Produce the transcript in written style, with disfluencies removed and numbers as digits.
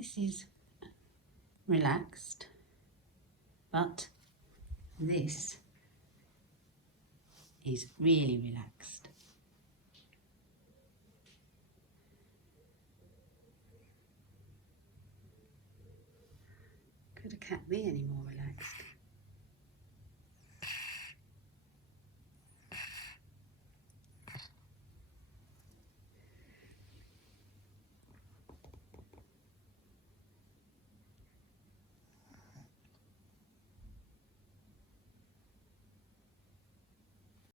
This is relaxed, but this is really relaxed. Could a cat be any more